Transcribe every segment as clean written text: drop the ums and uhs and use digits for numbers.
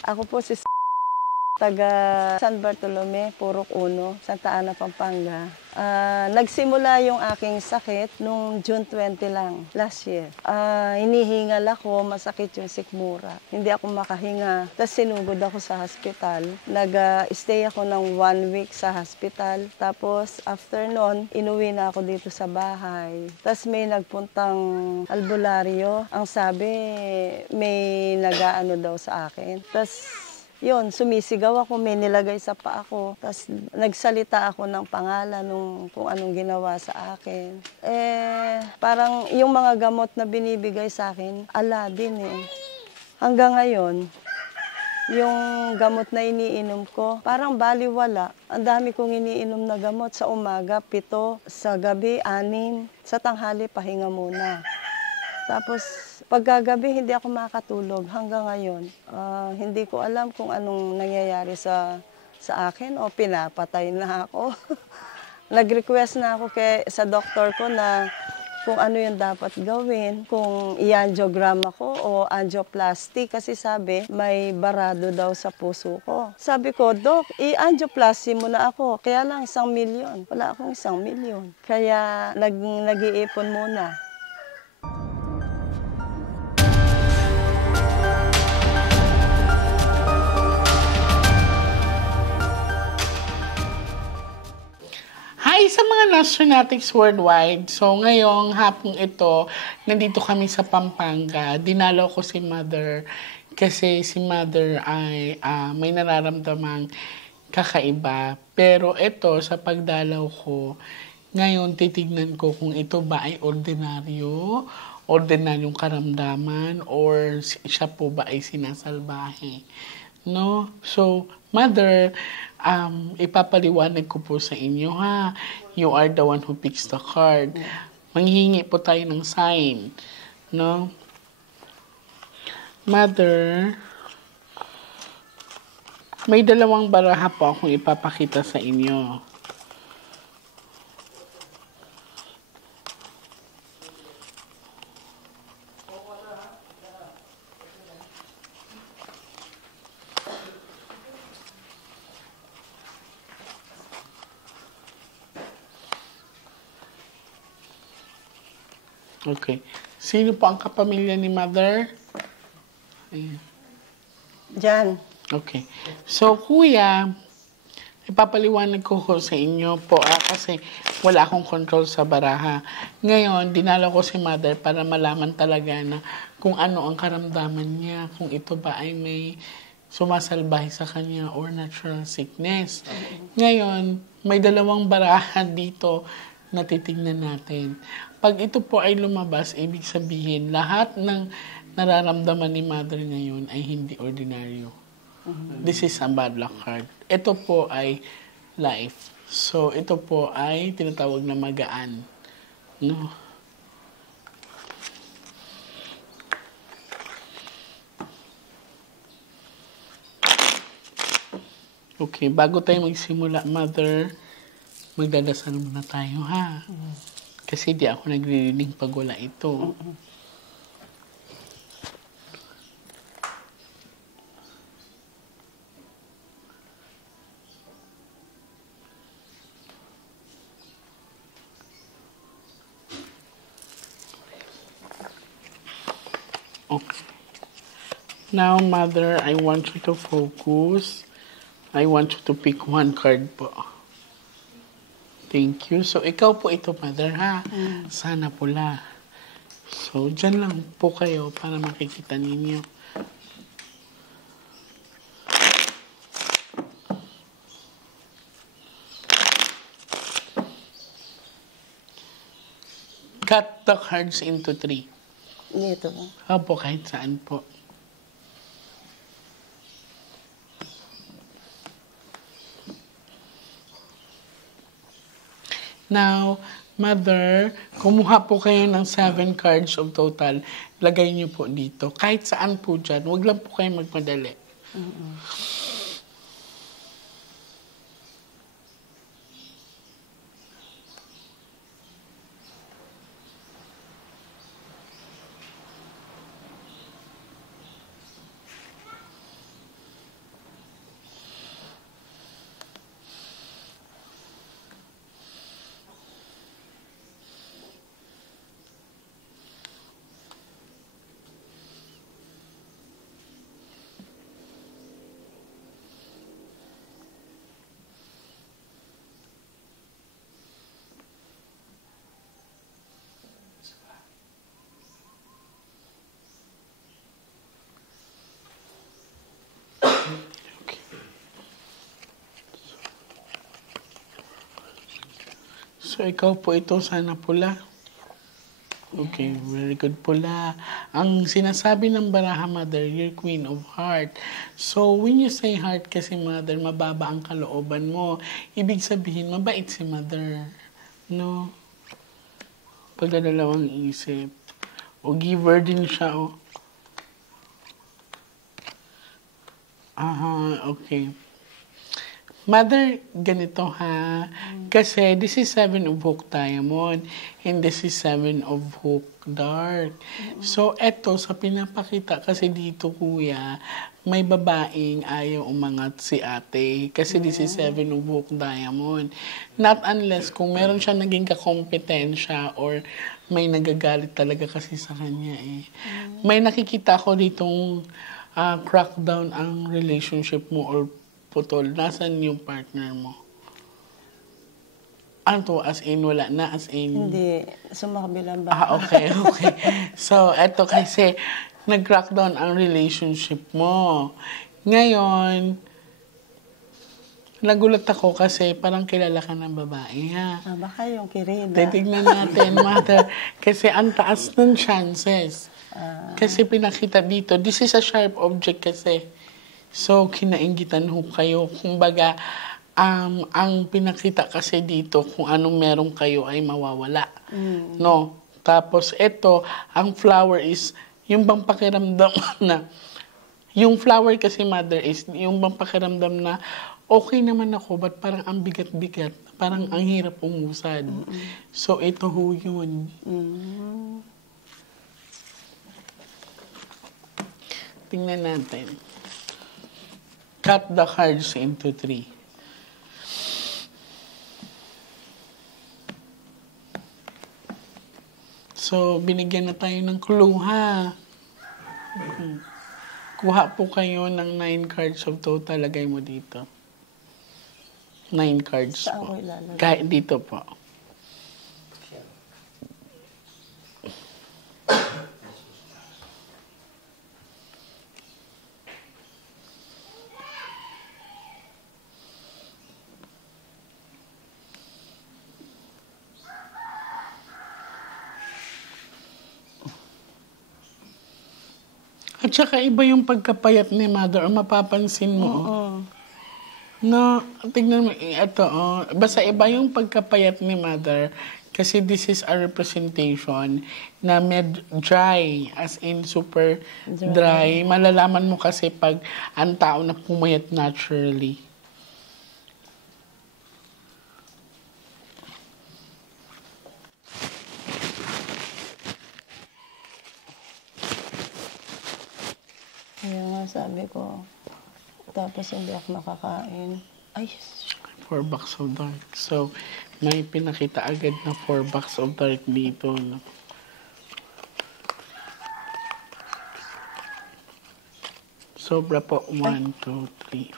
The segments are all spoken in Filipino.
Ako po si taga San Bartolome, Purok Uno, Santa Ana, Pampanga. Nagsimula yung aking sakit nung June 20 lang, last year. Hinihingal ako, masakit yung sikmura. Hindi ako makahinga. Tapos sinugod ako sa hospital. Nag-stay ako ng 1 week sa hospital. Tapos after nun, inuwi na ako dito sa bahay. Tapos may nagpuntang albularyo. Ang sabi, may nag-aano daw sa akin. Tapos yun, sumisigaw ako, may nilagay sa paa ko. Tapos nagsalita ako ng pangalan nung kung anong ginawa sa akin. Parang yung mga gamot na binibigay sa akin, ala din eh. Hanggang ngayon, yung gamot na iniinom ko, parang baliwala. Ang dami kong iniinom na gamot sa umaga, 7, sa gabi, 6, sa tanghali, pahinga muna. Tapos, pagkagabi, hindi ako makatulog hanggang ngayon. Hindi ko alam kung anong nangyayari sa akin o pinapatay na ako. Nag-request na ako sa doktor ko na kung ano yung dapat gawin, kung i-angiogram ako o angioplasty kasi sabi may barado daw sa puso ko. Sabi ko, Dok, i-angioplasty mo na ako. Kaya lang 1,000,000. Wala akong 1,000,000. Kaya nag-iipon muna. Hi sa mga Nostronatics worldwide. So ngayong hapong ito, nandito kami sa Pampanga. Dinalaw ko si Mother kasi si Mother ay may nararamdamang kakaiba. Pero ito, sa pagdalaw ko, ngayon titignan ko kung ito ba ay ordinaryong karamdaman, or siya po ba ay sinasalbahe. No? So, Mother, ipapaliwanag ko po sa inyo ha. You are the one who picks the card. Manghihingi po tayo ng sign. No? Mother, may dalawang baraha po akong ipapakita sa inyo. Okay. Sino po ang kapamilya ni Mother? Ayan. Diyan. Okay. So, Kuya, ipapaliwanag ko sa inyo po kasi wala akong control sa baraha. Ngayon, dinala ko si Mother para malaman talaga na kung ano ang karamdaman niya, kung ito ba ay may sumasalbahe sa kanya or natural sickness. Ngayon, may dalawang baraha dito na titignan natin. Pag ito po ay lumabas, ibig sabihin, lahat ng nararamdaman ni Mother ngayon ay hindi ordinaryo. This is a bad luck card. Ito po ay life. So, ito po ay tinatawag na magaan. No? Okay, bago tayo magsimula, Mother, magdadasal muna tayo, ha? Kasi di ako nagre-reading pag wala ito. Okay. Now, Mother, I want you to focus. I want you to pick one card po. Thank you. So, ikaw po ito, Mother, ha? Sana pula. So, dyan lang po kayo para makikita ninyo. Cut the cards into 3. Dito po. Opo, kahit saan po. Now, Mother, kumuha po kayo ng 7 cards of total. Lagay niyo po dito. Kahit saan po dyan. Huwag lang po kayo magmadali. So, ikaw po ito, sana pula. Okay, very good pula. Ang sinasabi ng baraha, Mother, you're Queen of Heart. So, when you say heart kasi, Mother, mababa ang kalooban mo. Ibig sabihin, mabait si Mother. No? Pagdadalawang isip. O giver din siya, o. Aha, okay. Mother, ganito ha. Kasi this is 7 of hook diamond and this is 7 of hook dark. So, eto sa pinapakita kasi dito, kuya, may babaeng ayaw umangat si ate. Kasi this is 7 of hook diamond. Not unless kung meron siya naging kakompetensya or may nagagalit talaga kasi sa kanya eh. May nakikita ko ditong crackdown ang relationship mo or putol. Nasaan yung partner mo? Ano to? As in, wala na? As in? Hindi. Sumakabilang ba? Okay. So, eto kasi, nag-crackdown ang relationship mo. Ngayon, nagulat ako kasi parang kilala ka ng babae, ha? Baka yung kirida. Titignan natin, Mother. Kasi ang taas ng chances. Kasi pinakita dito, this is a sharp object kasi. So, kinainggitan ho kayo. Kumbaga, ang pinakita kasi dito, kung anong meron kayo ay mawawala. No? Tapos, ito, ang flower is, yung bang pakiramdam na, yung flower kasi, Mother, is yung bang pakiramdam na, okay naman ako, but parang ang bigat-bigat, parang ang hirap umusad. So, ito ho yun. Tingnan natin. Cut the cards into 3. So, binigyan na tayo ng clue, ha? Kuha po kayo ng 9 cards of total. Lagay mo dito. 9 cards Saan po. ko ilalagay? Kahit dito po. At saka iba yung pagkapayat ni Mother, mapapansin mo. No, tignan mo, ito, basta iba yung pagkapayat ni Mother kasi this is a representation na dry, as in super dry. Malalaman mo kasi pag ang tao na pumayat naturally. Kaya nga sabi ko, tapos hindi ako makakain. Ay, 4 bucks of dark. So, may pinakita agad na 4 bucks of dark dito. No? Sobra po. 1, 2, 3,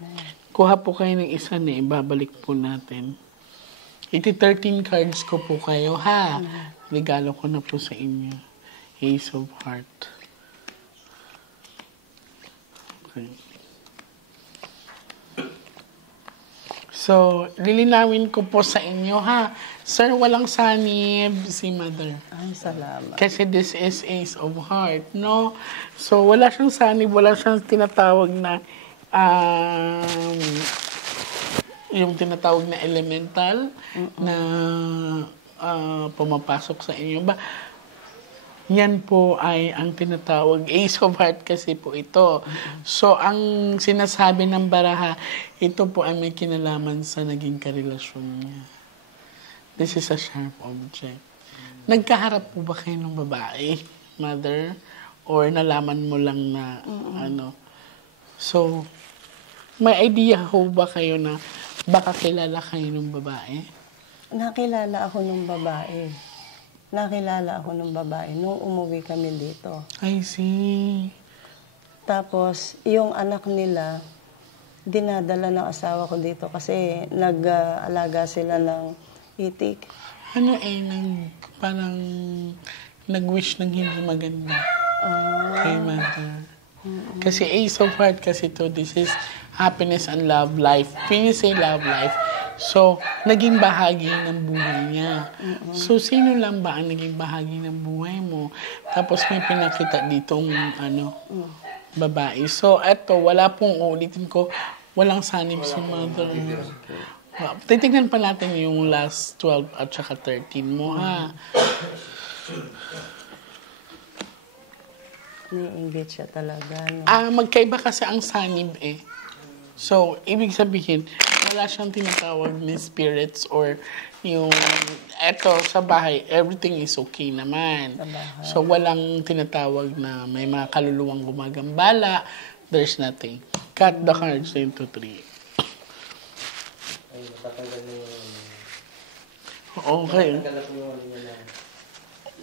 4. Kuha po kayo ng isa na ibabalik po natin. 13 cards ko po kayo, ha? Regalo ko na po sa inyo. Ace of Heart. Okay. So, lilinawin ko po sa inyo, ha? Sir, walang sanib si Mother. ay, salamat. Kasi this is Ace of Heart, no? So, wala siyang sanib, wala siyang tinatawag na yung tinatawag na elemental na pumapasok sa inyo. Yan po ay ang tinatawag Ace of Heart kasi po ito. So, ang sinasabi ng baraha, ito po ay may kinalaman sa naging karelasyon niya. This is a sharp object. Nagkaharap po ba kayo ng babae, Mother? Or nalaman mo lang na ano? So, may idea ho ba kayo na baka kilala kayo ng babae? Nakilala ako ng babae. Nung umuwi kami dito. I see. Tapos, yung anak nila, dinadala ng asawa ko dito kasi nag-alaga sila ng itik. Ano parang nag-wish ng hindi maganda kay Mother. Kasi Ace of Heart kasi to, this is happiness and love life. When you say love life, So, naging bahagi ng buhay niya. So, sino lang ba ang naging bahagi ng buhay mo? Tapos may pinakita ditong babae. So, eto, wala pong ulitin ko, walang sanib si mother. Titignan pa natin yung last 12 at saka 13 mo, ha? Ni-engage siya talaga. No? Magkaiba kasi ang sanib eh. So, ibig sabihin, wala siyang tinatawag ni spirits or yung, eto, sa bahay, everything is okay naman. So, walang tinatawag na may mga kaluluwang gumagambala. There's nothing. Cut the cards into 3. Ay, natatanggal na yung... Okay. Natatanggal na po yung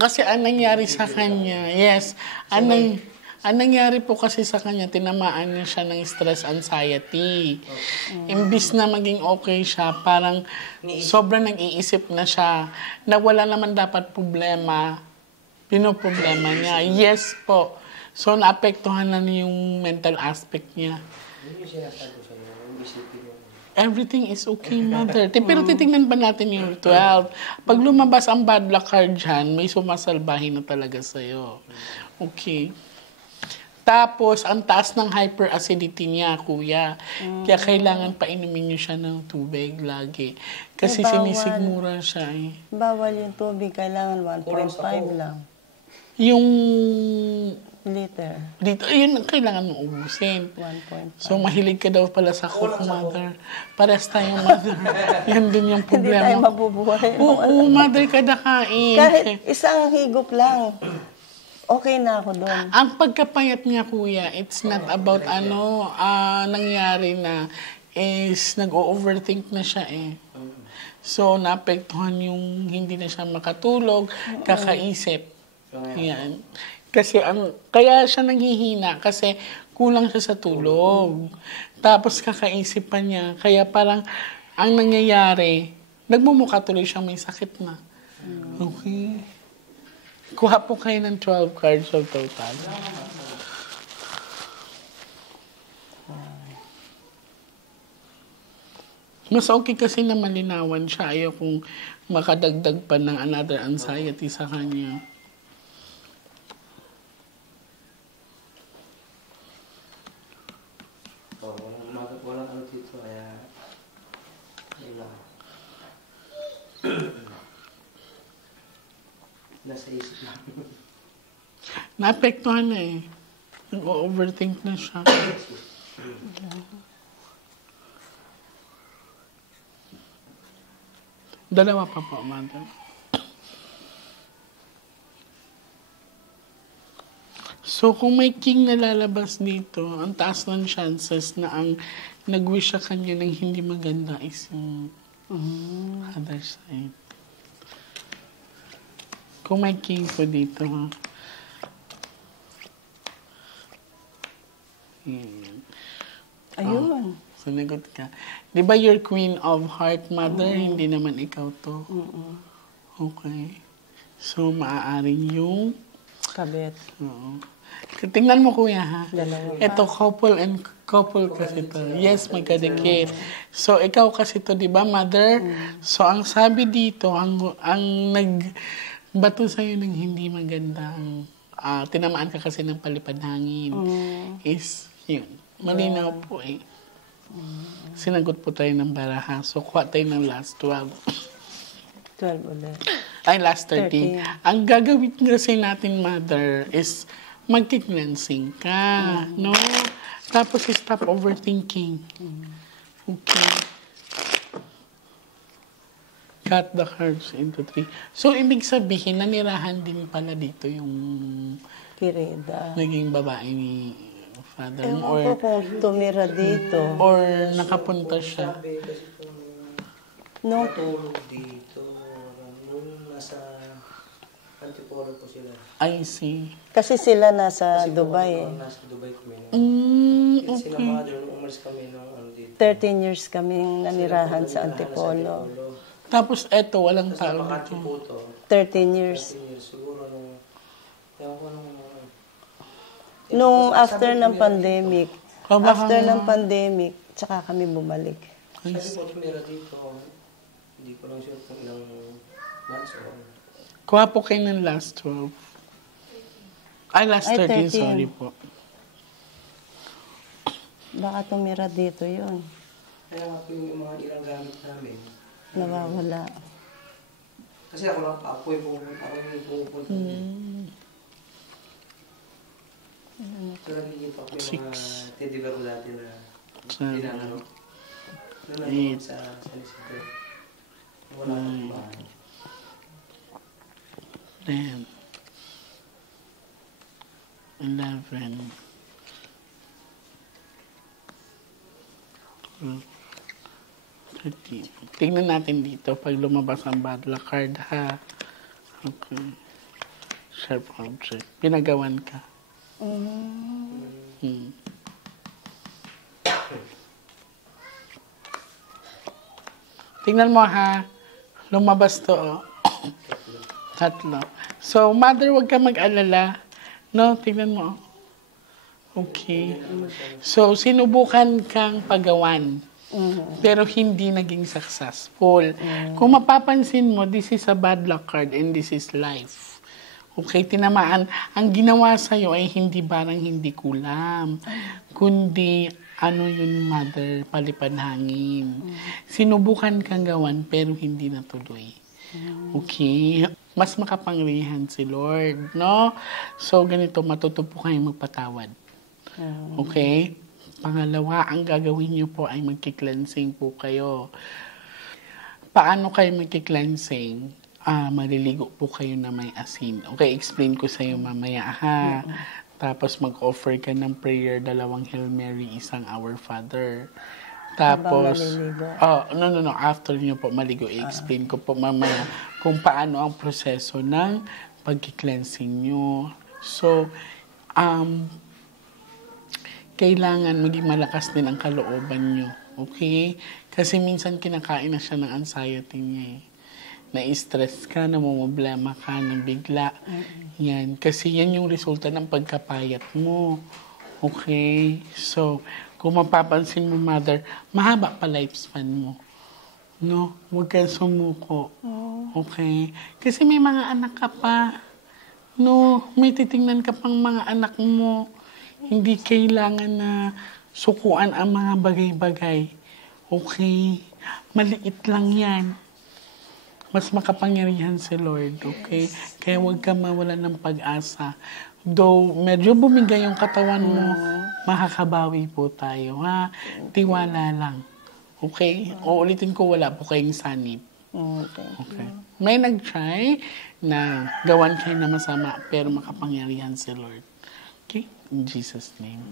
Kasi ang nangyari sa kanya, yes, ang nangyari po kasi sa kanya, tinamaan niya siya ng stress anxiety. Imbis na maging okay siya, parang sobrang nag-iisip na siya na wala naman dapat problema, pinoproblema niya. Yes po. So, naapektuhan na niya yung mental aspect niya. Hindi sinasabi sa inyo, yung isipin mo. Everything is okay, mother. Pero titingnan ba natin yung 12? Pag lumabas ang bad luck card dyan, may sumasalbahin na talaga sa'yo. Okay. Tapos, ang taas ng hyperacidity niya, kuya. Kaya kailangan painumin niyo siya ng tubig lagi. Kasi sinisigmura siya eh. Bawal yung tubig, kailangan 1.5 lang. Yung Liter. dito, yun ang kailangan mong ubusin. 1.5. So, mahilig ka daw pala sa cook, mother. Pares tayong mother. Yan din yung Hindi tayo problema. mabubuhay. Oo, mother, kada kain. Kahit isang higop lang, okay na ako doon. Ang pagkapayat niya, kuya, it's not about nangyari na is nag-overthink na siya eh. So, naapektuhan yung hindi na siya makatulog, kakaisip. Yan. Kasi kaya siya nanghihina kasi kulang siya sa tulog. Tapos kakaisip pa niya. Kaya parang ang nangyayari, nagmumukha tuloy siyang may sakit na. Okay. Kuha po kayo ng 12 cards of total. Mas okay kasi na malinawan siya. Ayaw kung makadagdag pa ng another anxiety sa kanya. Walang ano dito, kaya... Kailangan. Nasa isip lang. Naapektuhan na eh. Nag-overthink na siya. Dalawa pa po, mother. So, kung may king na lalabas dito, ang taas ng chances na ang nag-wish sa kanya ng hindi maganda is yung other side. Kung may king po dito, ha? Ayun. Sinagot ka. Di ba you're queen of heart, mother? Hindi naman ikaw to. Okay. So, maaaring yung... Kabit. Oo. Tingnan mo, kuya, ha? Dalawa. Ito, couple kasi to. Yes, magkadikit. So, ikaw kasi to, di ba, mother? So, ang sabi dito, ang nagbato sa'yo ng hindi magandang, tinamaan ka kasi ng palipad hangin, is, yun. Malinaw po eh. Sinagot po tayo ng baraha. So, kuha tayo ng last 12. 12 ulit. Ay, last 13. Ang gagawin kasi natin, mother, is mag-cleansing ka, no? Tapos, stop overthinking. Okay. Cut the cards into 3. So, ibig sabihin, nanirahan din pala dito yung Kirida. naging babae ni father mo, Ewan ko kung tumira dito. or nakapunta siya. Sabi kasi po, No, tulog dito. Nung nasa Antipolo po sila. I see. kasi sila nasa Dubai. Nung nasa Dubai kami. Sila Okay. mother, nung umalis kami nung ano dito. 13 years kaming nanirahan sa Antipolo. Tapos eto, walang Sa tao Makati dito. po to. 13 years. 13 years. Siguro nung... Ewan ko nung... Nung after ng pandemic, Baka after ng pandemic, tsaka kami bumalik. Okay. Sabi ko tumira dito, hindi ko lang sure kung ilang months o Kuha po kayo ng last 12. Ay, last Ay, 13, 13. sorry po. Baka tumira dito yun. kaya nga po yung mga ilang gamit namin. Nawawala. Kasi ako yung pupunta. So nakikita ko yung mga teddy bear ko dati na dinanalo. Doon sa Lisito. Wala akong bahay. 10, 11, 12, 13. Tingnan natin dito pag lumabas ang bad luck card, ha? Okay. Sharp object. Pinagawan ka. Tingnan mo, ha? Lumabas to, oh. Tatlo. So, mother, wag ka mag-alala. No, tingnan mo. Okay. So, sinubukan kang pagawan. Pero hindi naging successful. Kung mapapansin mo, this is a bad luck card and this is life. Okay, tinamaan. Ang ginawa sa'yo ay hindi barang hindi kulam. Kundi, ano yun, mother, palipad hangin. Sinubukan kang gawan pero hindi natuloy. Okay? Mas makapangyarihan si Lord, no? So, ganito, matuto po kayo magpatawad. Okay? Pangalawa, ang gagawin niyo po ay magki-cleansing po kayo. Paano kayo magki-cleansing? Maliligo po kayo na may asin. Okay, explain ko sa'yo mamaya, ha? Tapos mag-offer ka ng prayer, 2 Hail Mary, 1 Our Father. Tapos, no. After nyo po maligo, i-explain ko po mamaya kung paano ang proseso ng pag-cleansing nyo. So, kailangan maging malakas din ang kalooban nyo. Okay? Kasi minsan kinakain na siya ng anxiety niya eh. Na-stress ka, namumblema ka, nabigla. Yan. Kasi yan yung resulta ng pagkapayat mo. Okay? So, kung mapapansin mo, mother, mahaba pa lifespan mo. No? Huwag kang sumuko. Okay? Kasi may mga anak ka pa. No? May titingnan ka pang mga anak mo. Hindi kailangan na sukuan ang mga bagay-bagay. Okay? Maliit lang yan. Mas makapangyarihan si Lord, okay? Kaya huwag ka mawala ng pag-asa. Though medyo bumigay yung katawan mo, makakabawi po tayo, ha? Tiwala lang. Okay? O ulitin ko, wala po kayong sanib. Okay. May nag-try na gawan kayo na masama, pero makapangyarihan si Lord. Okay? In Jesus' name.